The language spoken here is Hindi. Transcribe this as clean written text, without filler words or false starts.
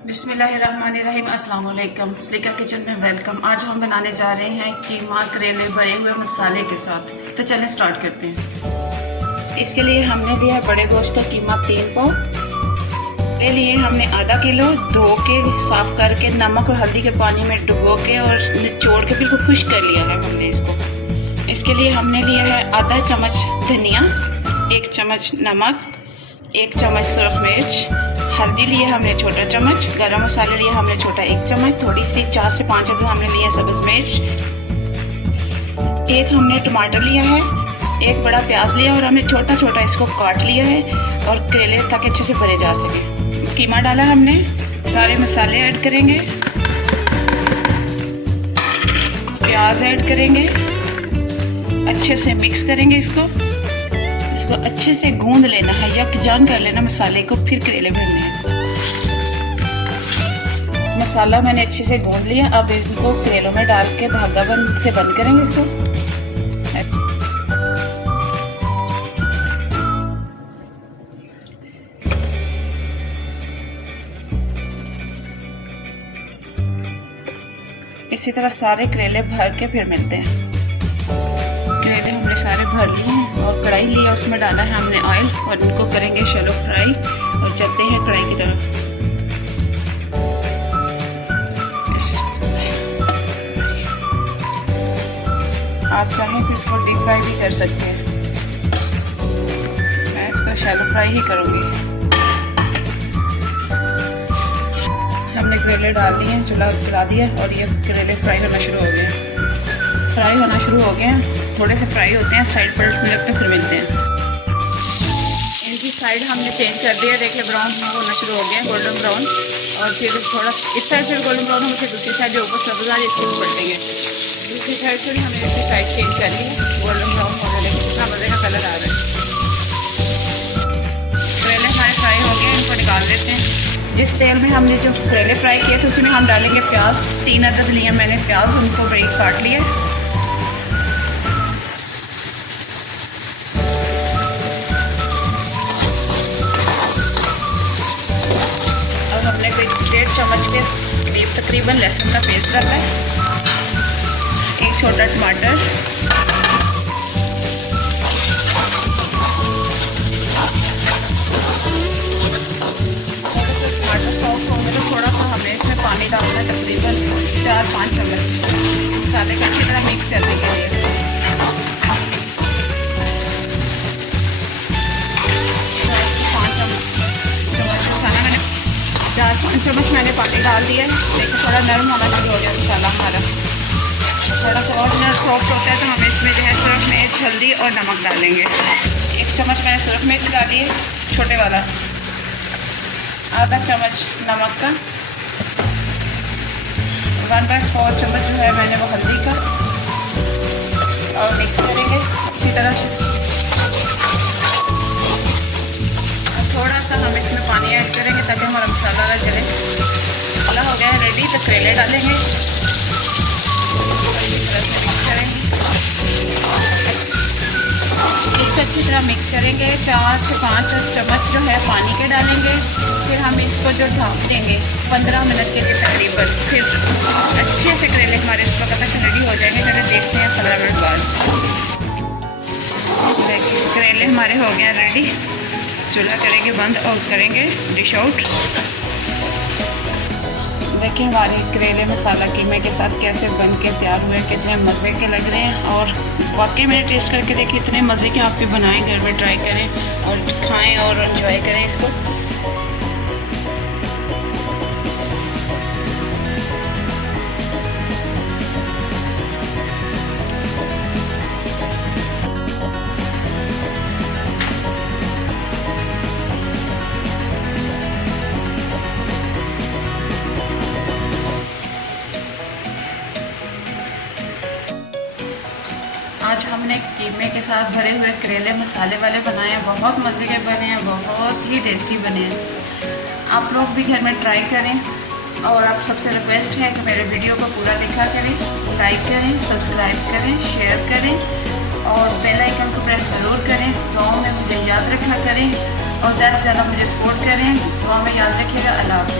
बिस्मिल्लाहिर्रहमानिर्रहीम। अस्सलाम वालेकुम। सलीका किचन में वेलकम। आज हम बनाने जा रहे हैं कीमा करेले भरे हुए मसाले के साथ। तो चलें स्टार्ट करते हैं। इसके लिए हमने लिया है बड़े गोश्त का कीमा 3 पाव ले लिए। हमने आधा किलो धो के साफ करके नमक और हल्दी के पानी में डुबो के और निचोड़ के बिल्कुल खुश्क कर लिया है हमने इसको। इसके लिए हमने लिया है आधा चम्मच धनिया, 1 चम्मच नमक, 1 चम्मच सुरख मिर्च, हल्दी लिए हमने छोटा चम्मच, गरम मसाले लिए हमने छोटा 1 चम्मच, थोड़ी सी 4 से 5 ऐसे हमने लिए सब्ज़ मिर्च, 1 हमने टमाटर लिया है, 1 बड़ा प्याज लिया और हमने छोटा छोटा इसको काट लिया है और करेले ताकि अच्छे से भरे जा सके। कीमा डाला हमने, सारे मसाले ऐड करेंगे, प्याज ऐड करेंगे, अच्छे से मिक्स करेंगे इसको अच्छे से गूंद लेना है, यकजान कर लेना मसाले को, फिर करेले भरने हैं। मसाला मैंने अच्छे से गूंद लिया। अब इसको करेलों में डाल के धागा बंद से बंद करेंगे इसको। इसी तरह सारे करेले भर के फिर मिलते हैं। करेले हमने सारे भर लिए हैं और कढ़ाई लिया, उसमें डाला है हमने ऑयल और इनको करेंगे शैलो फ्राई। और चलते हैं कढ़ाई की तरफ। आप चाहें तो इसको डीप फ्राई भी कर सकते हैं, मैं इसको शैलो फ्राई ही करूँगी। हमने करेले डाल दिए हैं, चूल्हा जला दिया और ये करेले फ्राई होना शुरू हो गए हैं। थोड़े से फ्राई होते हैं, साइड पर रखते हैं, फिर मिलते हैं। इनकी साइड हमने चेंज कर दिया, देखिए ब्राउन होना शुरू हो गया, गोल्डन ब्राउन। और फिर थोड़ा इस साइड से गोल्डन ब्राउन होगा, फिर दूसरी साइड जो ऊपर सब्ज़ आ रही है इसको पलटेंगे। दूसरी साइड से भी हमने इसकी साइड चेंज कर ली है, गोल्डन ब्राउन हो रहा है, कितना मज़े का कलर आ रहा है। करेले हमारे फ्राई हो गए, इनको निकाल लेते हैं। जिस तेल में हमने जो करेले फ्राई किए थे उसी में हम डालेंगे प्याज। 3 अदद लिए मैंने प्याज, उनको ब्रेक काट लिया। और हमने 1.5 चम्मच के करीब तकरीबन लहसुन का पेस्ट डाला है, 1 छोटा टमाटर, थोड़ा सा हमें इसमें पानी डालना है, तकरीबन 4-5 चम्मच। मसाले को अच्छी तरह मिक्स करने के लिए 4-5 चम्मच मैंने पानी डाल दिया है। देखिए थोड़ा नरम होना शुरू हो गया मसाला हमारा। थोड़ा सा और सॉफ्ट होता है तो हम इसमें जो है सुरख मिर्च, हल्दी और नमक डालेंगे। 1 चम्मच मैंने सुरख मिर्च डाली है, छोटे वाला, आधा चम्मच नमक का, 1/4 चम्मच जो है मैंने वो हल्दी का, और मिक्स करेंगे अच्छी तरह से। थोड़ा सा हम इसमें पानी ऐड करेंगे ताकि हमारा मसाला ना जले। मसाला हो गया है रेडी, तो करेले डालेंगे, अच्छी तरह से मिक्स करेंगे। इसको अच्छी तरह मिक्स करेंगे। 4 से 5 चम्मच जो है पानी के डालेंगे। फिर हम इसको जो ढक देंगे 15 मिनट के लिए तकरीबन। फिर अच्छे से करेले हमारे इस वक्त तक रेडी हो जाएंगे। चलिए देखते हैं 15 मिनट बाद। देखिए करेले हमारे हो गए हैं रेडी। चूल्हा करेंगे बंद और करेंगे डिश आउट। देखिए हमारे करेले मसाला कीमे के साथ कैसे बन के तैयार हुए, कितने मज़े के लग रहे हैं। और वाकई मैंने टेस्ट करके देखिए इतने मज़े के। आप भी बनाएं, घर में ट्राई करें और खाएं और एंजॉय करें इसको। आज हमने कीमे के साथ भरे हुए करेले मसाले वाले बनाए हैं। बहुत मज़े के बने हैं, बहुत ही टेस्टी बने हैं। आप लोग भी घर में ट्राई करें और आप सबसे रिक्वेस्ट है कि मेरे वीडियो को पूरा देखा करें, लाइक करें, सब्सक्राइब करें, शेयर करें और बेल आइकन को प्रेस ज़रूर करें। दुआओं में मुझे याद रखा करें और ज़्यादा से ज़्यादा मुझे सपोर्ट करें। दुआ में याद रखिएगा। अल्लाह हाफ़िज़।